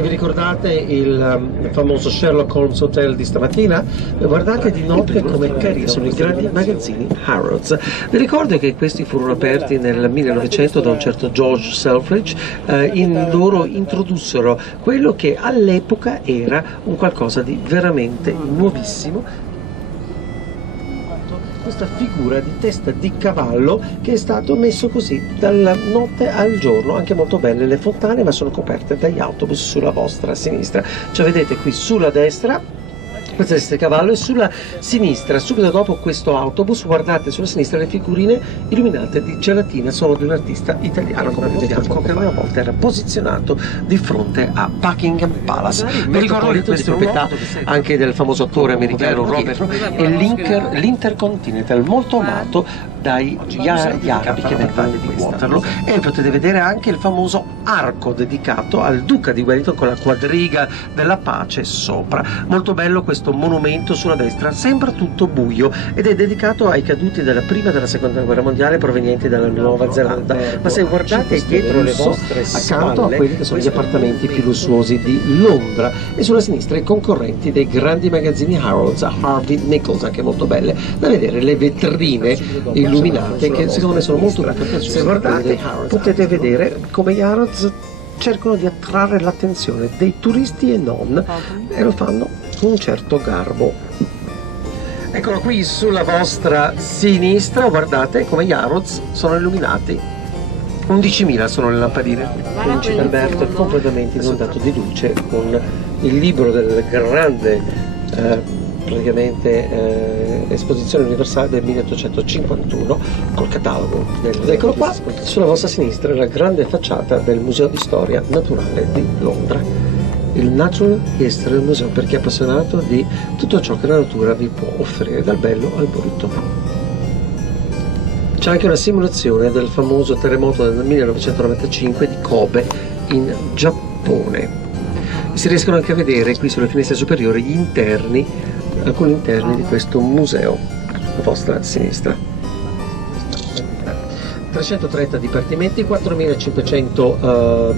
Vi ricordate il famoso Sherlock Holmes Hotel di stamattina? Guardate di notte come carini sono i grandi magazzini Harrods. Vi ricordo che questi furono aperti nel 1900 da un certo George Selfridge. Loro introdussero quello che all'epoca era un qualcosa di veramente nuovissimo, questa figura di testa di cavallo che è stato messo così dalla notte al giorno. Anche molto belle le fontane, ma sono coperte dagli autobus sulla vostra sinistra. Cioè vedete qui sulla destra questa testa di cavallo e sulla sinistra, subito dopo questo autobus, guardate sulla sinistra le figurine illuminate di gelatina, sono di un artista italiano come vediamo, che una volta era posizionato di fronte a Buckingham Palace. Vi ricordo che questa è proprietà anche del famoso attore americano Robert e l'Intercontinental, molto amato dagli arabi che nel Valle di Waterloo. E potete vedere anche il famoso arco dedicato al duca di Wellington con la quadriga della pace sopra. Molto bello questo monumento sulla destra, sembra tutto buio ed è dedicato ai caduti della prima e della seconda guerra mondiale provenienti dalla Nuova Zelanda. Ma se guardate dietro le vostre accanto a quelli che sono gli appartamenti più lussuosi di Londra, e sulla sinistra i concorrenti dei grandi magazzini Harrods, Harvey Nichols, anche molto belle da vedere, le vetrine illuminate che secondo me sono molto più preziose. Se guardate potete vedere come gli Harrods cercano di attrarre l'attenzione dei turisti e non, e lo fanno con un certo garbo. Eccolo qui sulla vostra sinistra, guardate come gli Harrods sono illuminati. 11.000 sono le lampadine. Principe Alberto è completamente inondato di luce con il libro del grande esposizione universale del 1851 col catalogo eccolo qua sulla vostra sinistra la grande facciata del Museo di Storia Naturale di Londra, il Natural History Museum, per chi è appassionato di tutto ciò che la natura vi può offrire, dal bello al brutto. C'è anche una simulazione del famoso terremoto del 1995 di Kobe in Giappone. Si riescono anche a vedere qui sulle finestre superiori gli interni, alcuni interni di questo museo a vostra sinistra. 330 dipartimenti, 4.500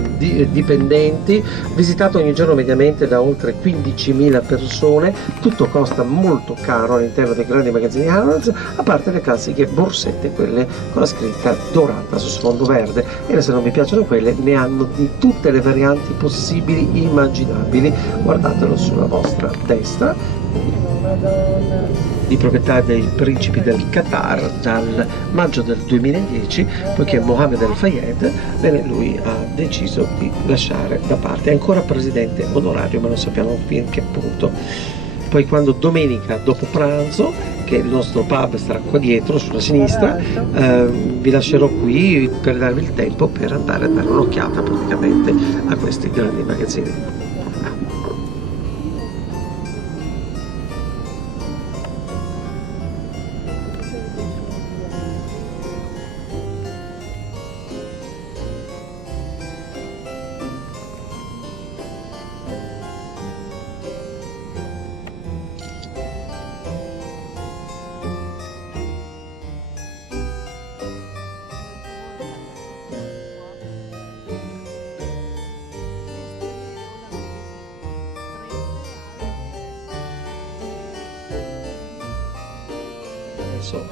dipendenti, visitato ogni giorno mediamente da oltre 15.000 persone. Tutto costa molto caro all'interno dei grandi magazzini Harrods, a parte le classiche borsette, quelle con la scritta dorata su sfondo verde, e se non vi piacciono quelle ne hanno di tutte le varianti possibili immaginabili. Guardatelo sulla vostra destra, di proprietà dei principi del Qatar dal maggio del 2010, poiché Mohammed El Fayed, lui ha deciso di lasciare da parte. È ancora presidente onorario, ma non sappiamo fino a che punto. Poi quando domenica dopo pranzo, che il nostro pub starà qua dietro sulla sinistra, vi lascerò qui per darvi il tempo per andare a dare un'occhiata praticamente a questi grandi magazzini.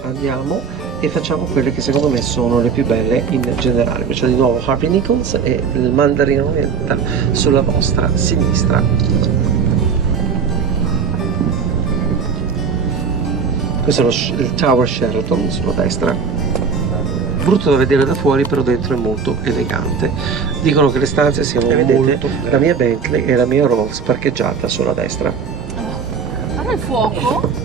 Andiamo e facciamo quelle che secondo me sono le più belle in generale. C'è di nuovo Harvey Nichols e il Mandarino Oriental sulla vostra sinistra. Questo è il Tower Sheraton sulla destra. Brutto da vedere da fuori, però dentro è molto elegante. Dicono che le stanze siano molto... La mia Bentley e la mia Rolls parcheggiata sulla destra. Ma il fuoco?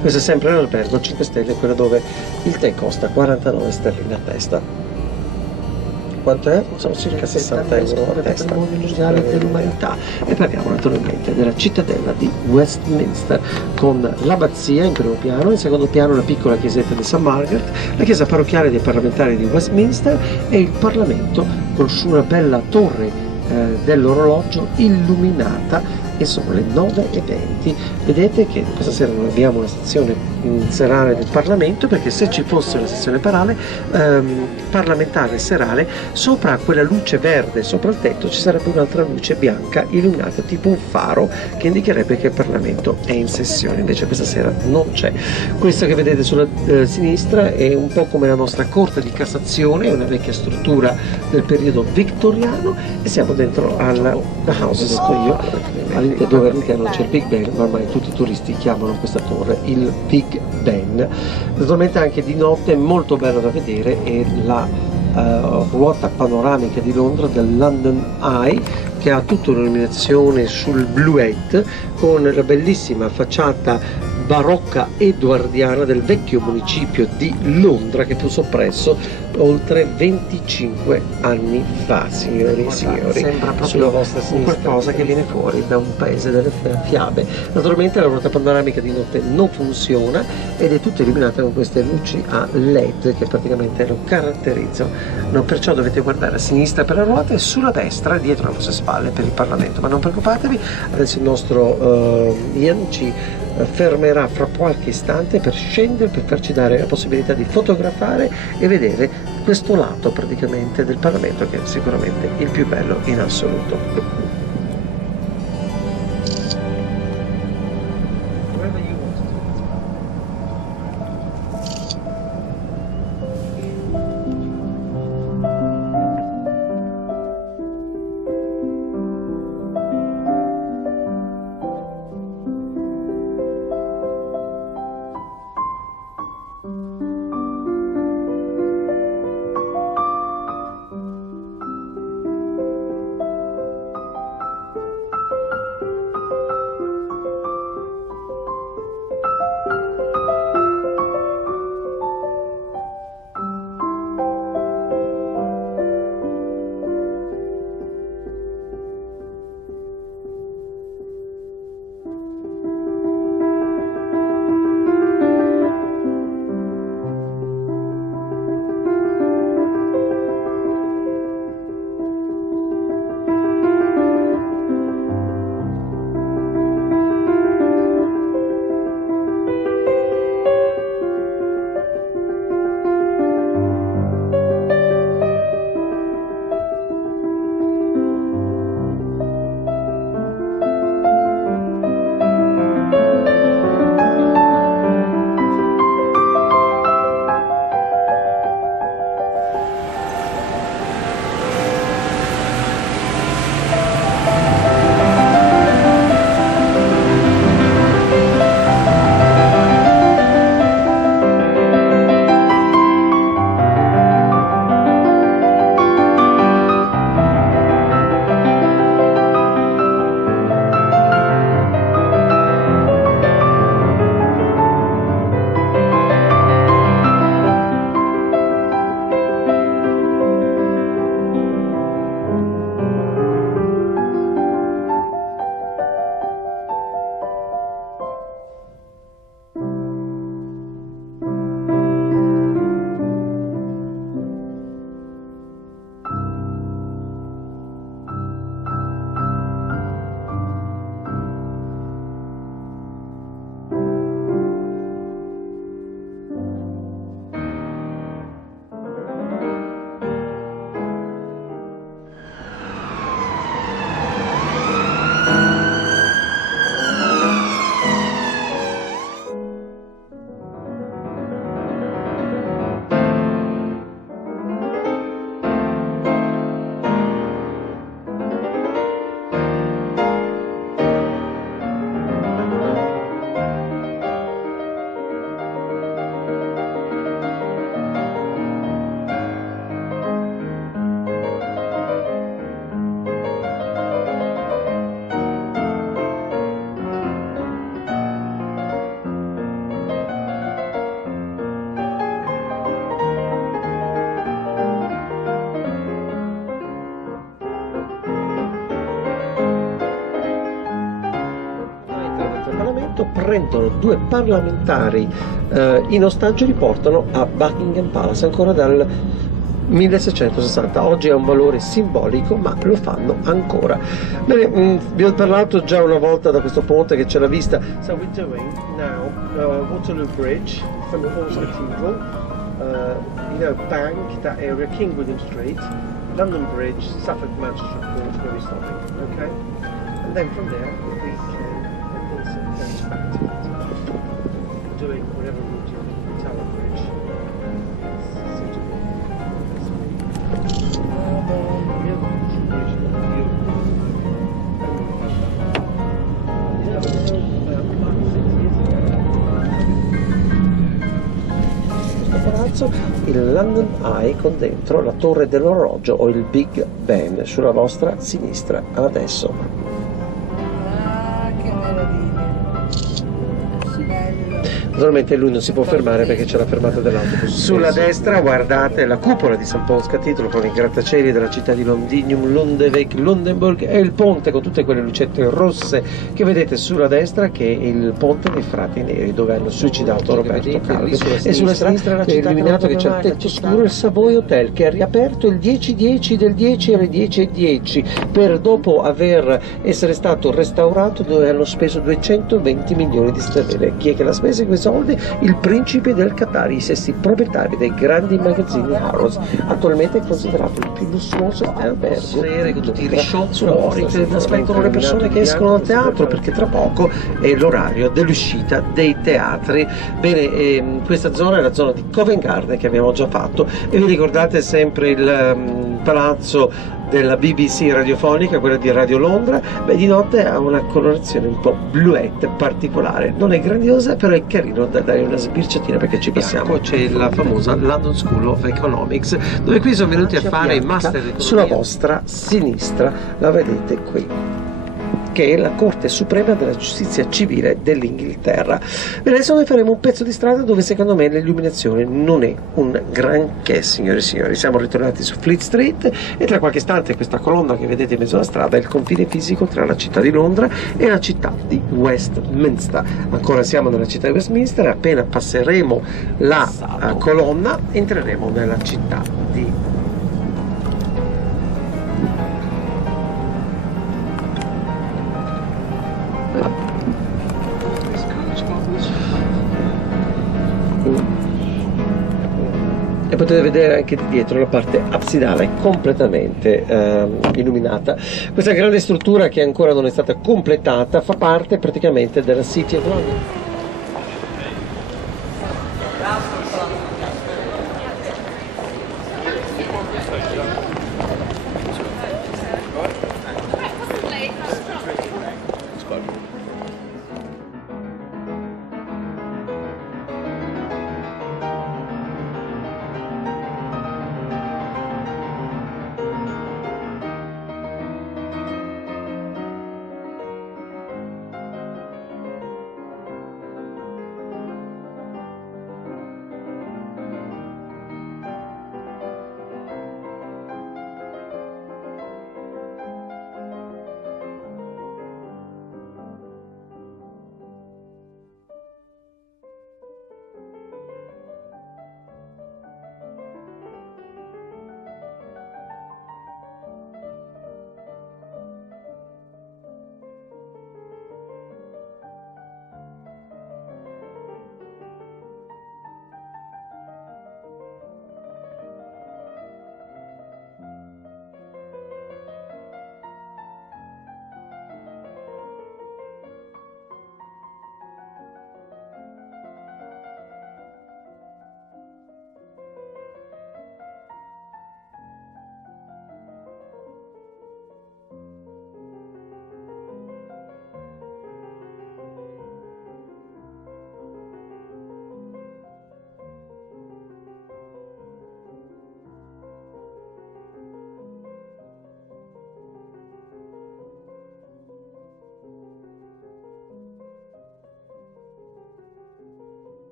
Questo è sempre l'albergo 5 stelle, quello dove il tè costa 49 sterline a testa. Quanto è? Sono circa 60 euro a testa. Patrimonio mondiale dell'umanità. E parliamo naturalmente della cittadella di Westminster, con l'abbazia in primo piano, in secondo piano la piccola chiesetta di St. Margaret, la chiesa parrocchiale dei parlamentari di Westminster e il Parlamento con una bella torre dell'orologio illuminata e sono le 9:20. Vedete che questa sera non abbiamo una sessione serale del Parlamento, perché se ci fosse una sessione parlamentare serale, sopra quella luce verde sopra il tetto ci sarebbe un'altra luce bianca illuminata tipo un faro che indicherebbe che il Parlamento è in sessione. Invece questa sera non c'è. Questo che vedete sulla sinistra è un po' come la nostra Corte di Cassazione, una vecchia struttura del periodo vittoriano, e siamo dentro al House, sto io, dove all'interno c'è il Big Ben, ma ormai tutti i turisti chiamano questa torre il Big Ben. Naturalmente anche di notte molto bello da vedere è la ruota panoramica di Londra del London Eye, che ha tutta un'illuminazione sul bluette con la bellissima facciata barocca edoardiana del vecchio municipio di Londra, che fu soppresso oltre 25 anni fa, signori e signori. Sembra proprio sulla vostra sinistra qualcosa che viene fuori da un paese delle fiabe. Naturalmente la ruota panoramica di notte non funziona ed è tutta illuminata con queste luci a LED che praticamente lo caratterizzano. Perciò dovete guardare a sinistra per la ruota e sulla destra, dietro le vostre spalle, per il Parlamento. Ma non preoccupatevi, adesso il nostro Ian ci fermerà fra qualche istante per scendere, per farci dare la possibilità di fotografare e vedere questo lato praticamente del Parlamento, che è sicuramente il più bello in assoluto. Prendono due parlamentari in ostaggio e li portano a Buckingham Palace, ancora dal 1660, oggi ha un valore simbolico, ma lo fanno ancora. Bene, vi ho parlato già una volta da questo ponte che c'è la vista. So we're doing now Waterloo Bridge, St. Paul's Cathedral, Bank, that area, King William Street, London Bridge, Suffolk, Manchester, Port, where we're stopping, okay? And then from there we can also finish back to it. Doing whatever route you're in, Tower Bridge. It's suitable. Questo palazzo, il London Eye, con dentro la torre dell'orologio o il Big Ben sulla vostra sinistra adesso. Ah, che meraviglia. Bello. Naturalmente lui non si può fermare perché c'è la fermata dell'autobus. Sulla destra guardate la cupola di St. Paul's Cathedral con i grattacieli della città di Londinium, Londewijk, Lundenburg e il ponte con tutte quelle lucette rosse che vedete sulla destra, che è il ponte dei Frati Neri dove hanno suicidato Roberto Calvi, e sulla sinistra la città illuminato che c'è il tetto scuro, il Savoy Hotel che è riaperto il 10-10 del 10 alle 10:10 per dopo essere stato restaurato, dove hanno speso 220 milioni di sterline. Chi è che l'ha speso quei soldi? Il principe del Qatar, i stessi proprietari dei grandi magazzini Harrods. Attualmente è considerato il più lussuoso albergo con tutti i risciò fuori che aspettano le persone che escono dal teatro, perché tra poco è l'orario dell'uscita dei teatri. Bene, questa zona è la zona di Covent Garden che abbiamo già fatto, e vi ricordate sempre il palazzo della BBC radiofonica, quella di Radio Londra? Beh, di notte ha una colorazione un po' bluette particolare, non è grandiosa, però è carino da dare una sbirciatina perché ci passiamo. C'è la famosa London School of Economics, dove qui sono venuti a fare il master di economia. Sulla vostra sinistra la vedete qui, che è la Corte Suprema della Giustizia Civile dell'Inghilterra. Bene, adesso noi faremo un pezzo di strada dove secondo me l'illuminazione non è un granché, signore e signori. Siamo ritornati su Fleet Street e tra qualche istante questa colonna che vedete in mezzo alla strada è il confine fisico tra la città di Londra e la città di Westminster. Ancora siamo nella città di Westminster, appena passeremo la colonna entreremo nella città di e potete vedere anche di dietro la parte absidale completamente illuminata. Questa grande struttura, che ancora non è stata completata, fa parte praticamente della City of London.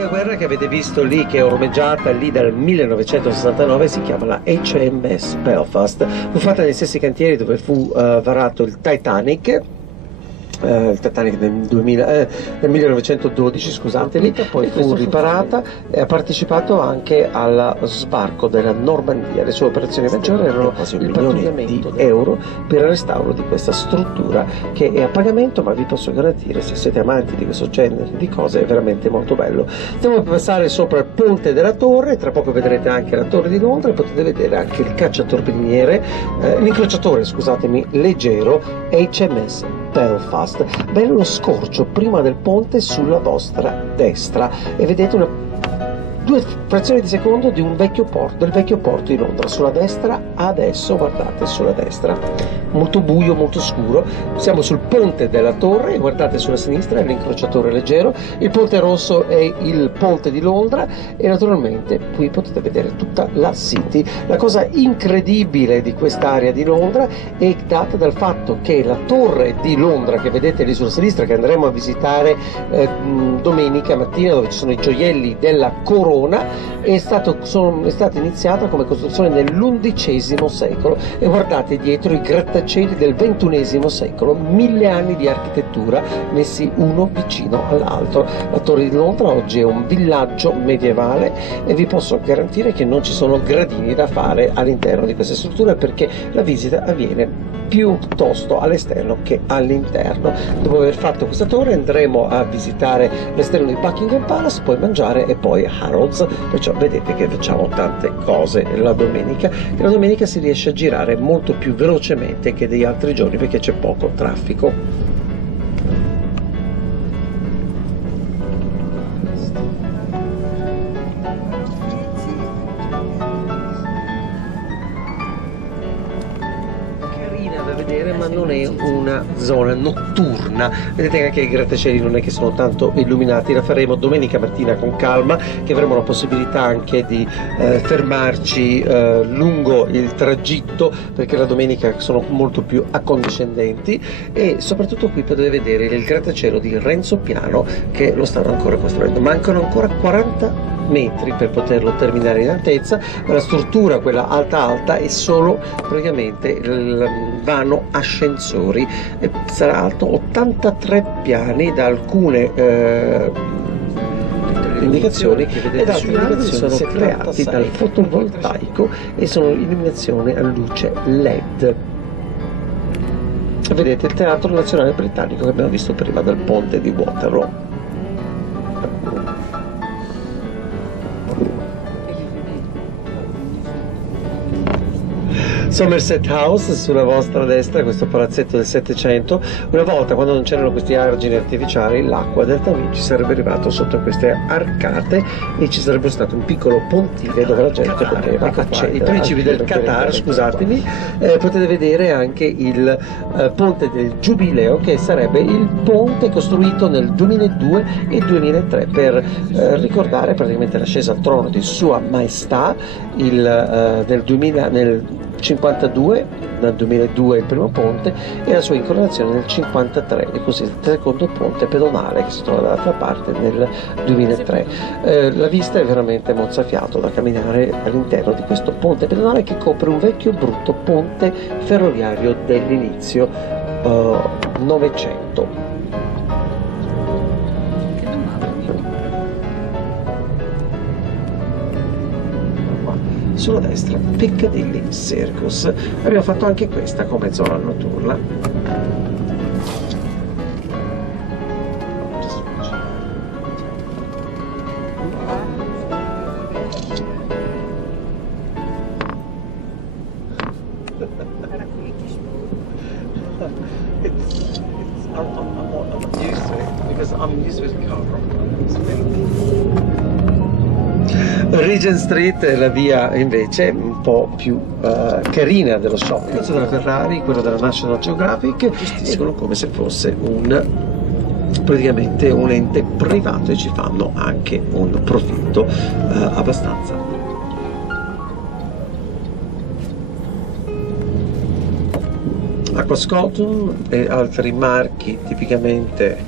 da guerra che avete visto lì, che è ormeggiata lì dal 1969, si chiama la HMS Belfast. Fu fatta negli stessi cantieri dove fu varato il Titanic nel 1912, scusatemi, poi fu riparata e ha partecipato anche allo sbarco della Normandia. Le sue operazioni maggiori erano il pattugliamento di euro per il restauro di questa struttura, che è a pagamento, ma vi posso garantire, se siete amanti di questo genere di cose, è veramente molto bello. Stiamo per passare sopra il ponte della torre, tra poco vedrete anche la torre di Londra e potete vedere anche il cacciatorpediniere, l'incrociatore, scusatemi, leggero HMS Belfast. Bello lo scorcio prima del ponte sulla vostra destra e vedete due frazioni di secondo di un vecchio porto, del vecchio porto di Londra. Sulla destra, adesso guardate sulla destra, molto buio, molto scuro. Siamo sul ponte della torre e guardate sulla sinistra è l'incrociatore leggero, il ponte rosso è il ponte di Londra e naturalmente qui potete vedere tutta la City. La cosa incredibile di quest'area di Londra è data dal fatto che la torre di Londra che vedete lì sulla sinistra, che andremo a visitare domenica mattina, dove ci sono i gioielli della corona, è stata iniziata come costruzione nell'11° secolo e guardate dietro i grattacieli del XXI secolo, 1000 anni di architettura messi uno vicino all'altro. La Torre di Londra oggi è un villaggio medievale e vi posso garantire che non ci sono gradini da fare all'interno di queste strutture, perché la visita avviene piuttosto all'esterno che all'interno. Dopo aver fatto questa torre andremo a visitare l'esterno di Buckingham Palace, poi mangiare e poi Harrods, perciò vedete che facciamo tante cose la domenica, e la domenica si riesce a girare molto più velocemente che degli altri giorni perché c'è poco traffico. Ma non è una zona notturna, vedete che anche i grattacieli non è che sono tanto illuminati. La faremo domenica mattina con calma, che avremo la possibilità anche di fermarci lungo il tragitto, perché la domenica sono molto più accondiscendenti, e soprattutto qui potete vedere il grattacielo di Renzo Piano che lo stanno ancora costruendo. Mancano ancora 40 metri per poterlo terminare in altezza, ma la struttura, quella alta è solo praticamente il vano ascensori, e sarà alto 83 piani da alcune indicazioni che vedete sulle indicazioni sono creati dal fotovoltaico e sono illuminazione a luce LED. Vedete il Teatro Nazionale Britannico che abbiamo visto prima dal ponte di Waterloo. Somerset House sulla vostra destra, questo palazzetto del Settecento. Una volta, quando non c'erano questi argini artificiali, l'acqua del Tamigi sarebbe arrivato sotto queste arcate e ci sarebbe stato un piccolo pontile dove la gente poteva accedere. I principi del Qatar, scusatemi. Potete vedere anche il ponte del Giubileo, che sarebbe il ponte costruito nel 2002 e 2003 per ricordare praticamente l'ascesa al trono di Sua Maestà nel 52, nel 2002 il primo ponte, e la sua incoronazione nel 53, e così il secondo ponte pedonale che si trova dall'altra parte nel 2003. La vista è veramente mozzafiato da camminare all'interno di questo ponte pedonale che copre un vecchio brutto ponte ferroviario dell'inizio Novecento. Sulla destra Piccadilly Circus. Abbiamo fatto anche questa come zona notturna. I'm used to it because I'm used to it. Regent Street è la via invece un po' più carina dello shopping. Quello della Ferrari, quello della National Geographic gestiscono come se fosse praticamente un ente privato, e ci fanno anche un profitto abbastanza. Aquascotum e altri marchi tipicamente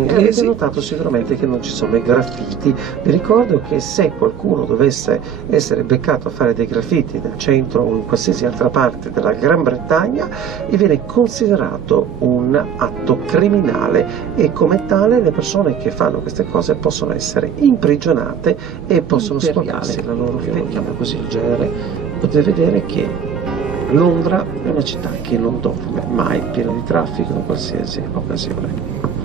avete sì. notato sicuramente che non ci sono i graffiti. Vi ricordo che se qualcuno dovesse essere beccato a fare dei graffiti nel centro o in qualsiasi altra parte della Gran Bretagna, viene considerato un atto criminale e come tale le persone che fanno queste cose possono essere imprigionate e possono sporcarsi la loro vita. Vediamo così il genere. Potete vedere che Londra è una città che non dorme mai, piena di traffico in qualsiasi occasione.